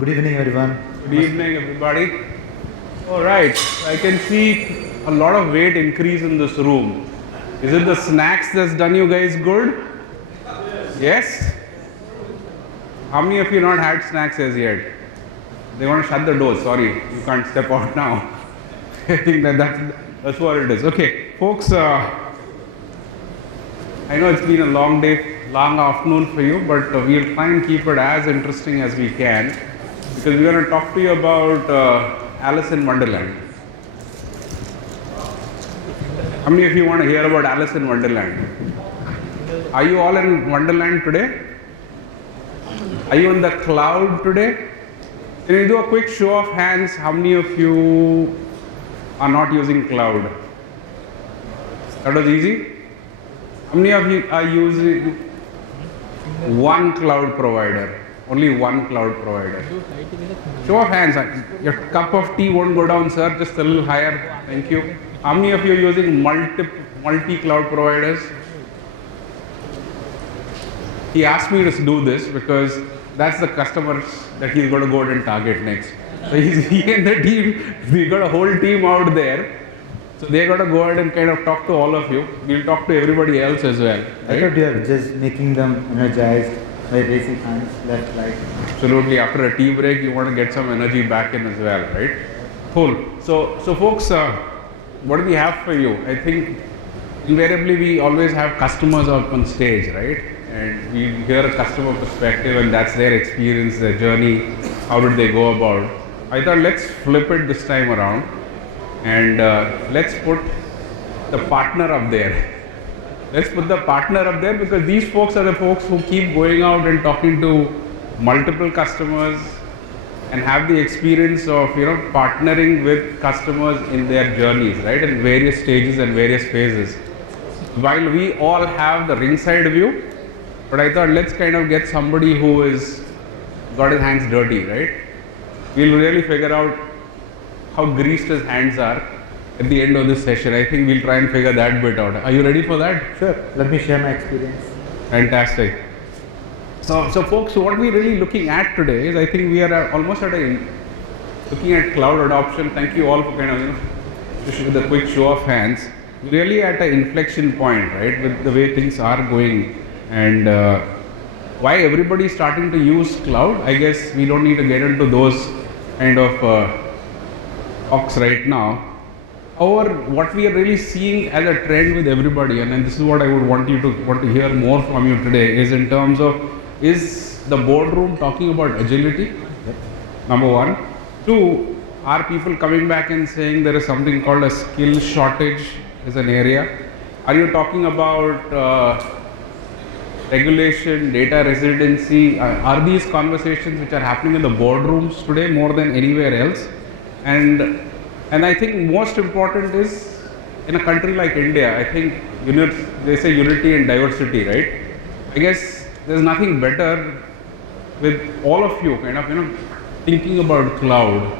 Good evening, everyone. Good evening, everybody. All right, I can see a lot of weight increase in this room. Is it the snacks that's done you guys good? Yes? How many of you not had snacks as yet? They want to shut the door. Sorry, you can't step out now. I think that's what it is. Okay, folks, I know it's been a long day, long afternoon for you, but we'll try and keep it as interesting as we can because we're going to talk to you about Alice in Wonderland. How many of you want to hear about Alice in Wonderland? Are you all in Wonderland today? Are you in the cloud today? Can you do a quick show of hands? How many of you are not using cloud? That was easy. How many of you are using one cloud provider? Only one cloud provider. Show of hands. Your cup of tea won't go down, sir. Just a little higher. Thank you. How many of you are using multi-cloud providers? He asked me to do this because that's the customers that he's going to go and target next. So he and the team, we got a whole team out there. So they're going to go ahead and kind of talk to all of you. We'll talk to everybody else as well. I thought you were just making them energized by raising hands left, right. Absolutely. After a tea break, you want to get some energy back in as well, right? Cool. So folks, what do we have for you? I think invariably we always have customers up on stage, right? And we hear a customer perspective and that's their experience, their journey, how did they go about. I thought let's flip it this time around and let's put the partner up there. Let's put the partner up there because these folks are the folks who keep going out and talking to multiple customers and have the experience of partnering with customers in their journeys, right, in various stages and various phases. While we all have the ringside view, but I thought let's kind of get somebody who is got his hands dirty, right? We'll really figure out how greased his hands are at the end of this session. I think we'll try and figure that bit out. Are you ready for that? Sure. Let me share my experience. Fantastic. So folks, what we're really looking at today is I think we are almost looking at cloud adoption. Thank you all for kind of just with a quick show of hands. Really at an inflection point, right, with the way things are going. And why everybody is starting to use cloud, I guess we don't need to get into those kind of talks right now. However, what we are really seeing as a trend with everybody, and then this is what I would want to hear more from you today, is in terms of, is the boardroom talking about agility? Number one. Two, are people coming back and saying there is something called a skill shortage is an area? Are you talking about regulation, data residency? Are these conversations which are happening in the boardrooms today more than anywhere else? And I think most important is in a country like India, I think they say unity and diversity, right? I guess there's nothing better with all of you kind of thinking about cloud,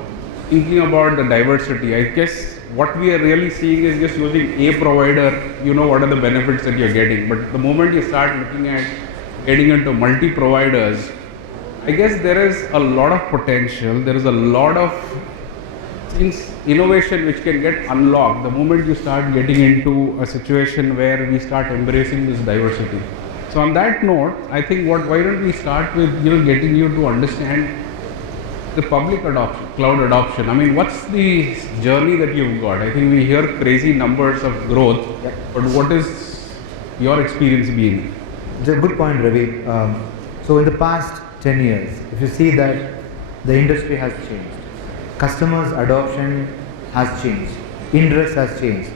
thinking about the diversity. I guess what we are really seeing is just using a provider, what are the benefits that you're getting. But the moment you start looking at getting into multi-providers, I guess there is a lot of potential, there is a lot of things, innovation which can get unlocked the moment you start getting into a situation where we start embracing this diversity. So on that note, I think why don't we start with getting you to understand the public adoption, cloud adoption. I mean, what's the journey that you've got? I think we hear crazy numbers of growth, but what is your experience been? It's a good point, Ravi. So in the past 10 years, if you see that the industry has changed, customers' adoption has changed, interest has changed.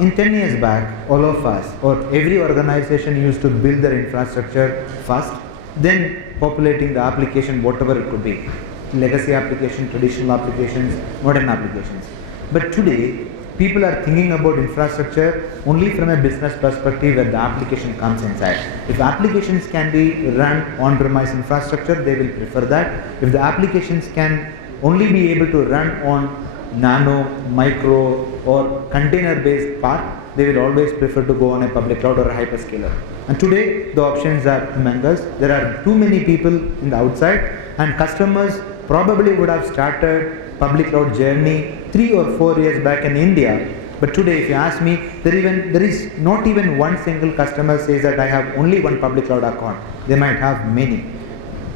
In 10 years back, all of us or every organization used to build their infrastructure first, then populating the application, whatever it could be. Legacy application, traditional applications, modern applications. But today, people are thinking about infrastructure only from a business perspective where the application comes inside. If applications can be run on-premise infrastructure, they will prefer that. If the applications can only be able to run on nano, micro or container based part, they will always prefer to go on a public cloud or a hyperscaler. And today the options are humongous. There are too many people in the outside, and customers probably would have started public cloud journey 3 or 4 years back in India. But today, if you ask me, there is not even one single customer says that I have only one public cloud account. They might have many.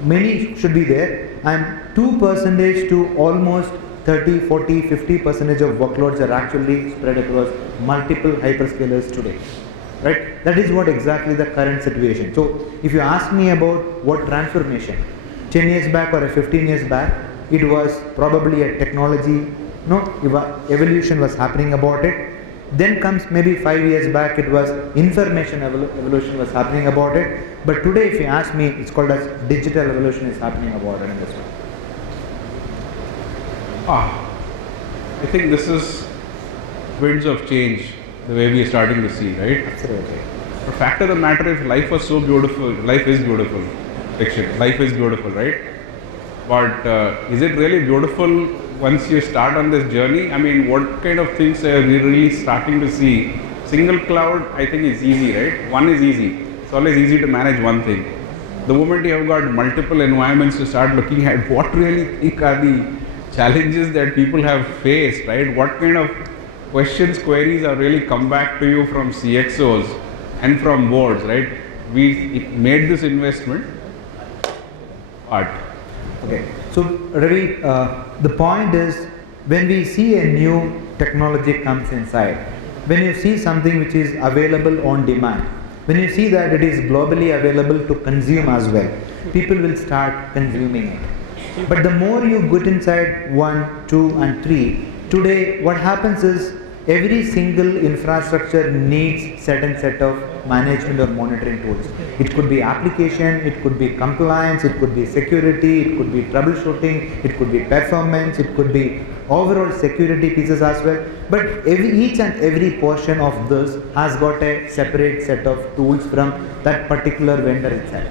Many should be there, and 2% to almost 30, 40, 50% of workloads are actually spread across multiple hyperscalers today. Right? That is what exactly the current situation. So, if you ask me about what transformation, 10 years back or 15 years back, it was probably a technology, evolution was happening about it. Then comes maybe 5 years back, it was information evolution was happening about it. But today, if you ask me, it's called as digital evolution is happening about it in this one. I think this is winds of change, the way we are starting to see, right? Absolutely. The fact of the matter is, life was so beautiful. Life is beautiful. Fiction. Life is beautiful, right? But is it really beautiful once you start on this journey? I mean, what kind of things are we really starting to see? Single cloud, I think is easy, right? One is easy. It's always easy to manage one thing. The moment you have got multiple environments to start looking at, what really think are the challenges that people have faced, right? What kind of questions, queries are really come back to you from CXOs and from boards, right? We made this investment, but okay. So Ravi, the point is, when we see a new technology comes inside, when you see something which is available on demand, when you see that it is globally available to consume as well, people will start consuming it. But the more you get inside 1, 2 and 3, today what happens is every single infrastructure needs certain set of management or monitoring tools. It could be application, it could be compliance, it could be security, it could be troubleshooting, it could be performance, it could be overall security pieces as well. But each and every portion of this has got a separate set of tools from that particular vendor itself.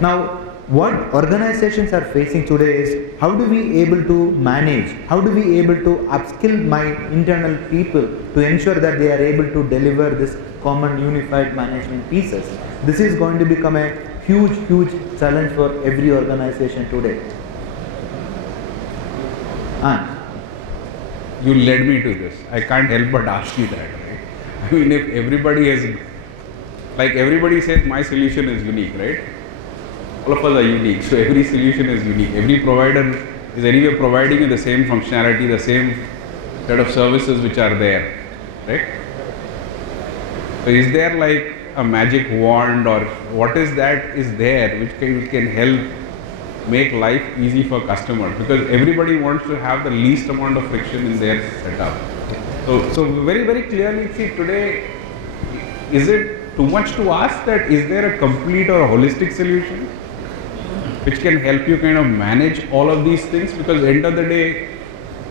Now, what organizations are facing today is, how do we able to manage, how do we able to upskill my internal people to ensure that they are able to deliver this common unified management pieces. This is going to become a huge challenge for every organization today. And you led me to this. I can't help but ask you that. Right? I mean, if everybody has, like everybody says my solution is unique, right? All of us are unique, so every solution is unique. Every provider is anyway providing you the same functionality, the same set of services which are there, right? So is there like a magic wand, or what is that is there which can help make life easy for customers? Because everybody wants to have the least amount of friction in their setup. So very clearly, see today, is it too much to ask that is there a complete or a holistic solution which can help you kind of manage all of these things? Because at the end of the day,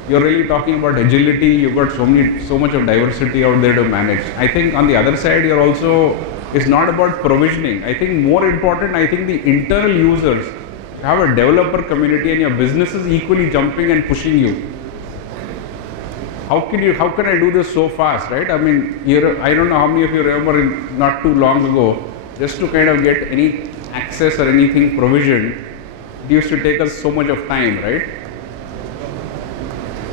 you're really talking about agility, you've got so much of diversity out there to manage. I think on the other side, you're also, it's not about provisioning. I think more important, I think the internal users have a developer community and your business is equally jumping and pushing you. How can I do this so fast, right? I mean, I don't know how many of you remember not too long ago, just to kind of get any access or anything provisioned, it used to take us so much of time, right?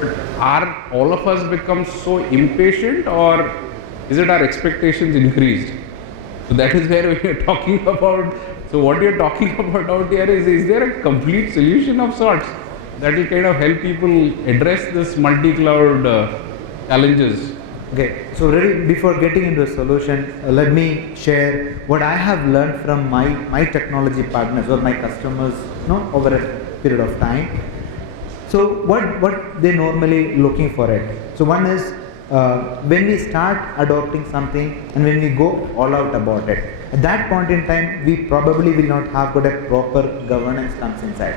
But are all of us become so impatient, or is it our expectations increased? So that is where we are talking about. So what we are talking about out here is there a complete solution of sorts that will kind of help people address this multi-cloud challenges? Okay, so Ravi, before getting into a solution, let me share what I have learned from my technology partners or my customers, over a period of time. So what they normally looking for it. So one is when we start adopting something and when we go all out about it. At that point in time, we probably will not have got a proper governance comes inside.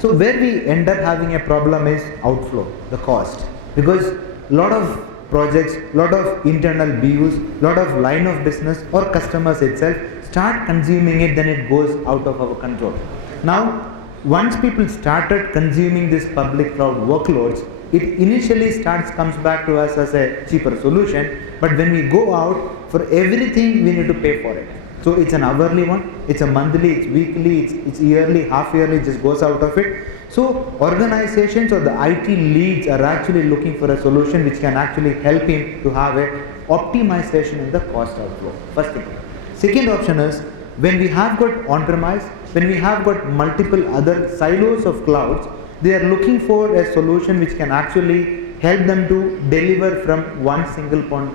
So where we end up having a problem is outflow, the cost, because a lot of projects, lot of internal BUs, lot of line of business or customers itself start consuming it, then it goes out of our control. Now, once people started consuming these public cloud workloads, it initially comes back to us as a cheaper solution, but when we go out, for everything we need to pay for it. So it's an hourly one, it's a monthly, it's weekly, it's yearly, half yearly, it just goes out of it. So organizations or the IT leads are actually looking for a solution which can actually help him to have a optimization in the cost outflow. First thing. Second option is, when we have got on-premise, when we have got multiple other silos of clouds, they are looking for a solution which can actually help them to deliver from one single point,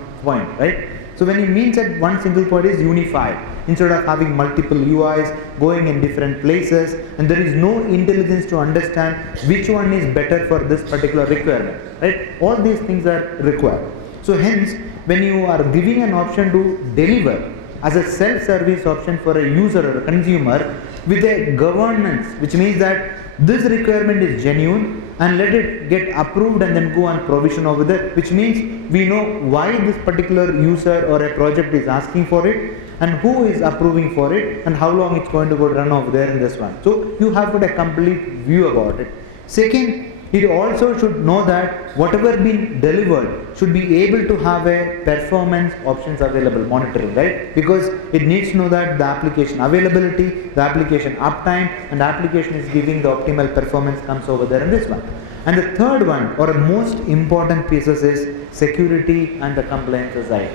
right? So when it means that one single point is unified, instead of having multiple UIs going in different places, and there is no intelligence to understand which one is better for this particular requirement, right? All these things are required. So hence, when you are giving an option to deliver as a self-service option for a user or a consumer with a governance, which means that this requirement is genuine and let it get approved and then go and provision over there, which means we know why this particular user or a project is asking for it and who is approving for it and how long it's going to go run over there in this one. So you have got a complete view about it. Second, it also should know that whatever been delivered should be able to have a performance options available monitoring, right? Because it needs to know that the application availability, the application uptime, and the application is giving the optimal performance comes over there in this one. And the third one, or most important pieces, is security and the compliance side.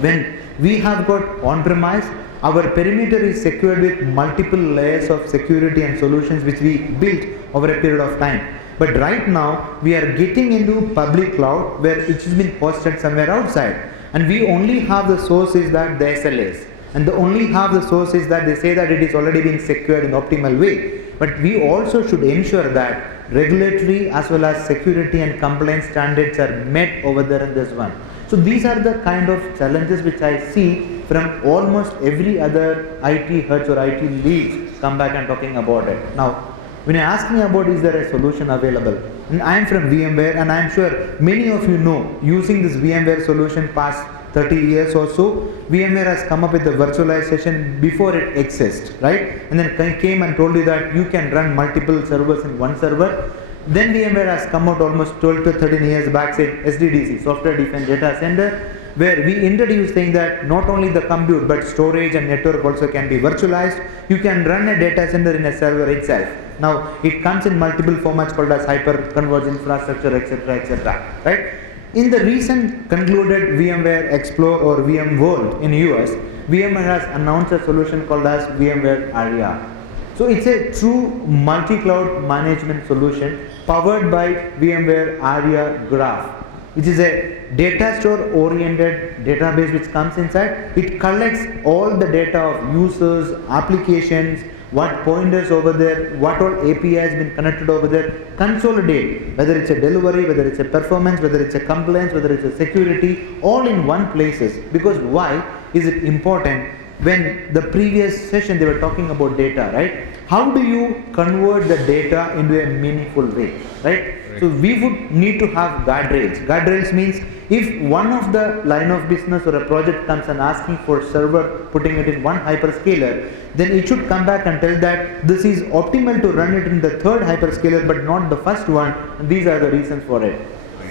When we have got on-premise, our perimeter is secured with multiple layers of security and solutions which we built over a period of time. But right now, we are getting into public cloud where it has been hosted somewhere outside. And we only have the source is that the SLAs. And the only have the source is that they say that it is already been secured in optimal way. But we also should ensure that regulatory as well as security and compliance standards are met over there in this one. So these are the kind of challenges which I see from almost every other IT heads or IT leads come back and talking about it. Now, when you're asking about is there a solution available, and I am from VMware and I am sure many of you know using this VMware solution past 30 years or so, VMware has come up with the virtualization before it exists, right? And then came and told you that you can run multiple servers in one server. Then VMware has come out almost 12 to 13 years back saying SDDC, Software Defined Data Center, where we introduced saying that not only the compute but storage and network also can be virtualized. You can run a data center in a server itself. Now it comes in multiple formats called as hyper-converged infrastructure, etc., right? In the recent concluded VMware Explore or VMworld in US, VMware has announced a solution called as VMware ARIA. So it's a true multi-cloud management solution powered by VMware ARIA Graph, which is a data store oriented database which comes inside. It collects all the data of users, applications, what pointers over there, what all API has been connected over there, consolidate whether it's a delivery, whether it's a performance, whether it's a compliance, whether it's a security, all in one places. Because why is it important? When the previous session they were talking about data, right? How do you convert the data into a meaningful way, right? So we would need to have guardrails. Guardrails means if one of the line of business or a project comes and asking for server, putting it in one hyperscaler, then it should come back and tell that this is optimal to run it in the third hyperscaler but not the first one, and these are the reasons for it.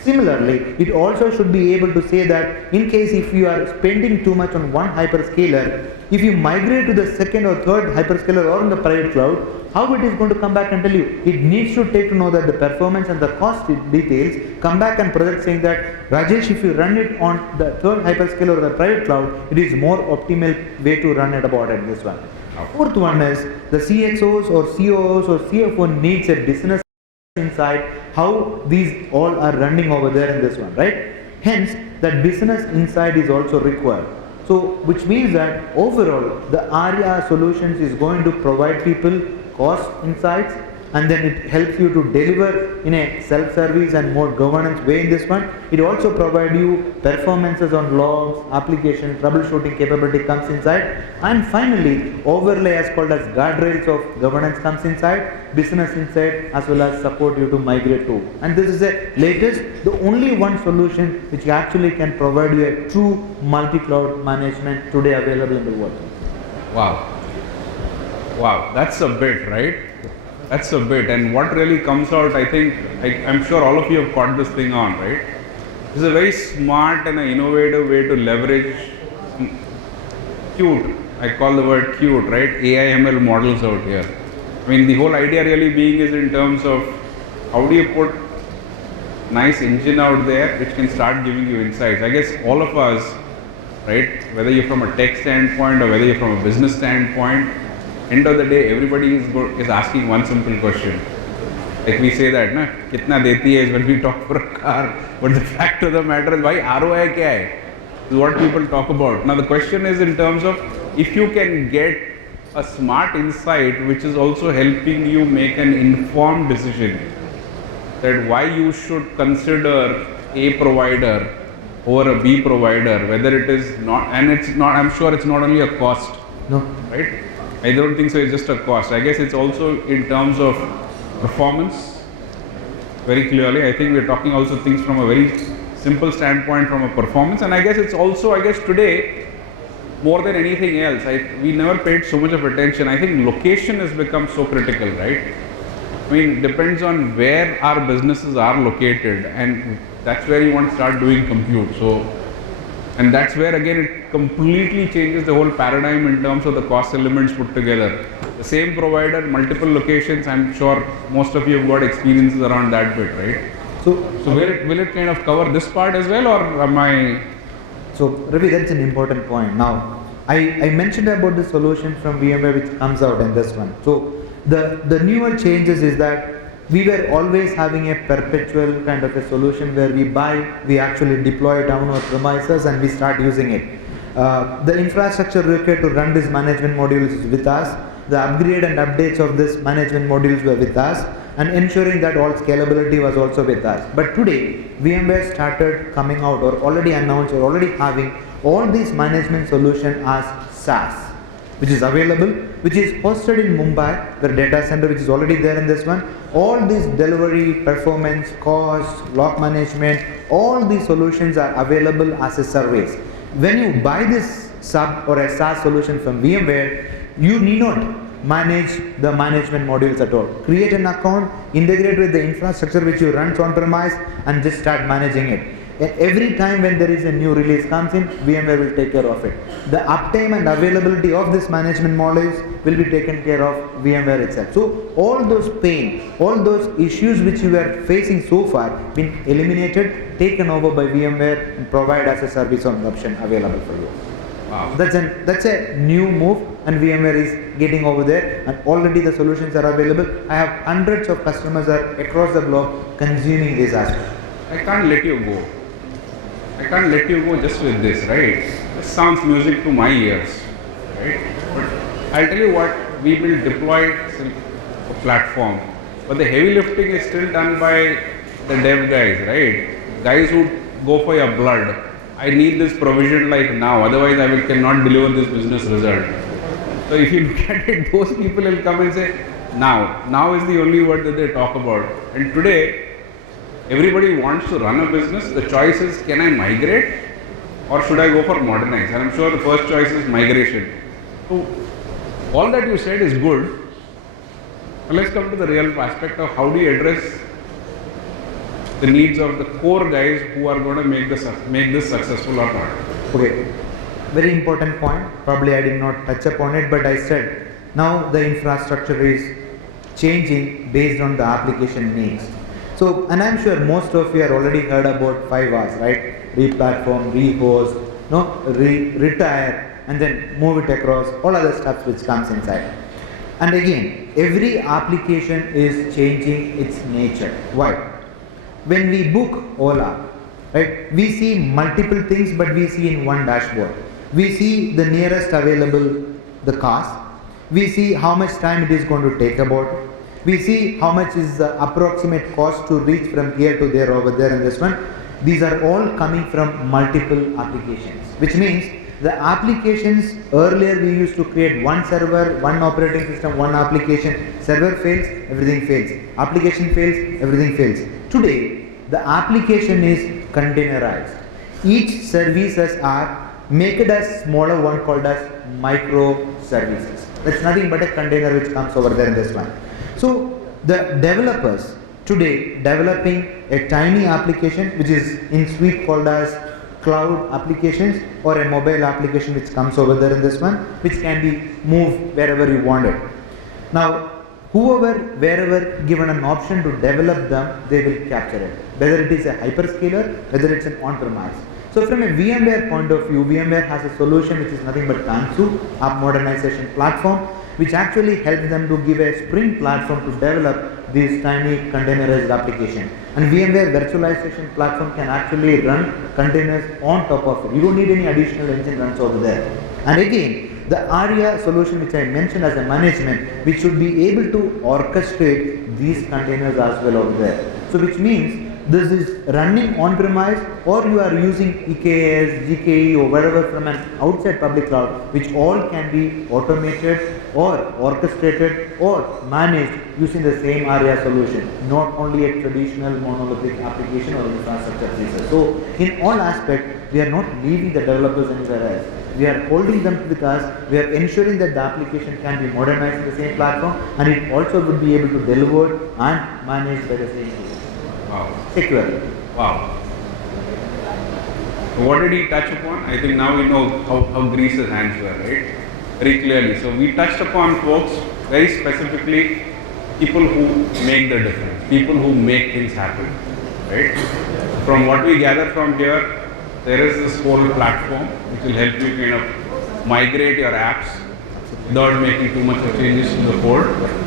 Similarly, it also should be able to say that in case if you are spending too much on one hyperscaler, if you migrate to the second or third hyperscaler or in the private cloud, how it is going to come back and tell you? It needs to take to know that the performance and the cost details come back and project saying that Rajesh, if you run it on the third hyperscaler or the private cloud, it is more optimal way to run it about it, this one. Fourth one is the CXOs or COOs or CFO needs a business insight how these all are running over there in this one, right? Hence, that business insight is also required. So, which means that overall, the ARIA solutions is going to provide people cost insights, and then it helps you to deliver in a self-service and more governance way in this one. It also provides you performances on logs, application, troubleshooting capability comes inside, and finally overlay as called as guardrails of governance comes inside, business insight as well as support you to migrate to. And this is the latest, the only one solution which actually can provide you a true multi-cloud management today available in the world. Wow. Wow, that's a bit, right? That's a bit. And what really comes out, I think, I'm sure all of you have caught this thing on, right? It's a very smart and an innovative way to leverage cute, I call the word cute, right? AI ML models out here. I mean, the whole idea really being is in terms of how do you put nice engine out there which can start giving you insights. I guess all of us, right, whether you're from a tech standpoint or whether you're from a business standpoint, end of the day, everybody is asking one simple question. Like we say that, na, kitna deti hai is when we talk for a car, but the fact of the matter is, why ROI kya hai? Is what people talk about. Now the question is in terms of if you can get a smart insight which is also helping you make an informed decision that why you should consider A provider over a B provider, whether it is not, and it's not, I'm sure it's not only a cost, No. right? I don't think so, it's just a cost. I guess it's also in terms of performance, very clearly. I think we're talking also things from a very simple standpoint from a performance, and I guess it's also, I guess today, more than anything else, we never paid so much of attention. I think location has become so critical, right? I mean, it depends on where our businesses are located, and that's where you want to start doing compute. So, and that's where again it completely changes the whole paradigm in terms of the cost elements put together. The same provider, multiple locations, I'm sure most of you have got experiences around that bit, right? So will it kind of cover this part as well, or am I? So Ravi, that's an important point. Now, I mentioned about the solution from VMware which comes out in this one. So the newer changes is that we were always having a perpetual kind of a solution where we actually deploy it on our premises and we start using it. The infrastructure required to run this management modules is with us. The upgrade and updates of this management modules were with us, and ensuring that all scalability was also with us. But today, VMware started coming out or already announced or already having all these management solution as SaaS, which is available, which is hosted in Mumbai, the data center which is already there in this one. All these delivery, performance, cost, log management, all these solutions are available as a service. When you buy this sub or a SaaS solution from VMware, you need not manage the management modules at all. Create an account, integrate with the infrastructure which you run on premise, and just start managing it. Every time when there is a new release comes in, VMware will take care of it. The uptime and availability of this management modules will be taken care of VMware itself. So all those pain, all those issues which you were facing so far been eliminated, taken over by VMware, and provide as a service on option available for you. Wow. That's a new move, and VMware is getting over there, and already the solutions are available. I have hundreds of customers are across the globe consuming this aspect. I can't let you go. I can't let you go just with this, right? This sounds music to my ears, right? But I'll tell you what, we will deploy a platform, but the heavy lifting is still done by the dev guys, right? Guys who go for your blood. I need this provision like now, otherwise I cannot deliver this business result. So if you look at it, those people will come and say, now. Now is the only word that they talk about. And today, everybody wants to run a business. The choice is, can I migrate or should I go for modernize? And I'm sure the first choice is migration. So all that you said is good. But let's come to the real aspect of how do you address the needs of the core guys who are going to make this successful or not. Okay, very important point. Probably I did not touch upon it, but I said now the infrastructure is changing based on the application needs. So, and I'm sure most of you have already heard about 5 Rs, right? Re-platform, re-host, retire, and then move it across, all other stuff which comes inside. And again, every application is changing its nature. Why? When we book Ola, right, we see multiple things, but we see in one dashboard. We see the nearest available, the cost. We see how much time it is going to take about. We see how much is the approximate cost to reach from here to there, over there, and this one. These are all coming from multiple applications, which means the applications earlier we used to create one server, one operating system, one application. Server fails, everything fails. Application fails, everything fails. Today, the application is containerized. Each services are make it as smaller one called as microservices. That's nothing but a container which comes over there in this one. So the developers today developing a tiny application which is in suite called as cloud applications or a mobile application which comes over there in this one, which can be moved wherever you want it. Now, whoever, wherever given an option to develop them, they will capture it. Whether it is a hyperscaler, whether it's an on-premise. So from a VMware point of view, VMware has a solution which is nothing but Tanzu, app modernization platform, which actually helps them to give a Spring platform to develop these tiny containerized application. And VMware virtualization platform can actually run containers on top of it. You don't need any additional engine runs over there. And again, the ARIA solution which I mentioned as a management, which should be able to orchestrate these containers as well over there. So which means this is running on-premise, or you are using EKS, GKE or whatever from an outside public cloud, which all can be automated or orchestrated or managed using the same ARIA solution, not only a traditional monolithic application or infrastructure pieces. So in all aspects, we are not leaving the developers anywhere else. We are holding them with us. We are ensuring that the application can be modernized in the same platform, and it also would be able to deliver and managed by the same people. Wow. Secure. Wow. What did he touch upon? I think now we know how Greece's hands were, right? Very clearly. So we touched upon folks very specifically, people who make the difference, people who make things happen, right? From what we gather from here, there is this whole platform which will help you kind of migrate your apps without making too much of changes to the code.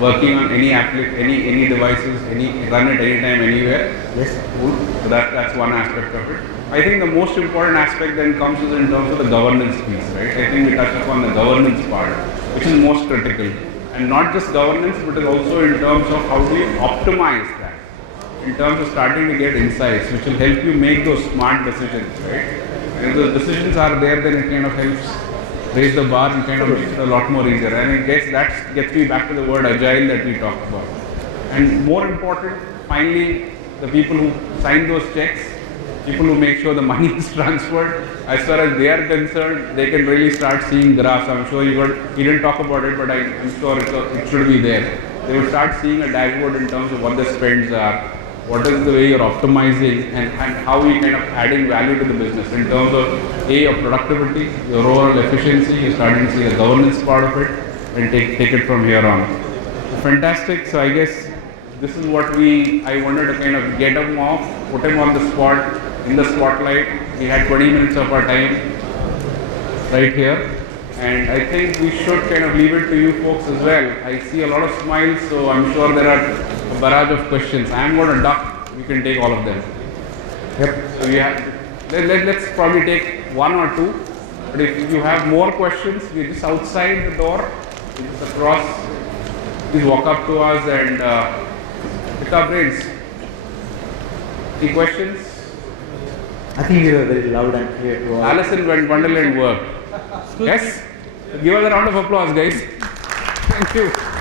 Working on any any devices, run it anytime, anywhere. Yes. Cool. So that's one aspect of it. I think the most important aspect then comes in terms of the governance piece, right? I think we touched upon the governance part, which is most critical. And not just governance, but also in terms of how do you optimize that. In terms of starting to get insights, which will help you make those smart decisions, right? And if the decisions are there, then it kind of helps raise the bar and kind of makes it a lot more easier. And that gets me back to the word agile that we talked about. And more important, finally, the people who sign those checks, people who make sure the money is transferred, as far as they are concerned, they can really start seeing graphs. I'm sure he didn't talk about it, but I'm sure it should be there. They will start seeing a dashboard in terms of what the spends are, what is the way you're optimizing, and how you're kind of adding value to the business in terms of your productivity, your overall efficiency. You're starting to see the governance part of it, and take it from here on. Fantastic. So I guess this is what I wanted to kind of get him off, put him on the spot, in the spotlight. We had 20 minutes of our time right here, and I think we should kind of leave it to you folks as well. I see a lot of smiles, so I'm sure there are a barrage of questions. I'm going to duck. We can take all of them. Yep. So let's probably take one or two. But if you have more questions, we're just outside the door. We're just across. Please walk up to us and pick our brains. Any questions? I think you were very loud and clear to all. Alice in Wonderland work. Yes? Give us a round of applause, guys. Thank you.